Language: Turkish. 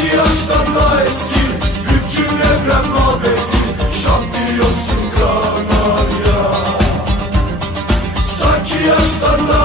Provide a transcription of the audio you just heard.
iki yaştan da eski Bütün evrem mabetti Şampiyon Kanarya Sanki yaştan da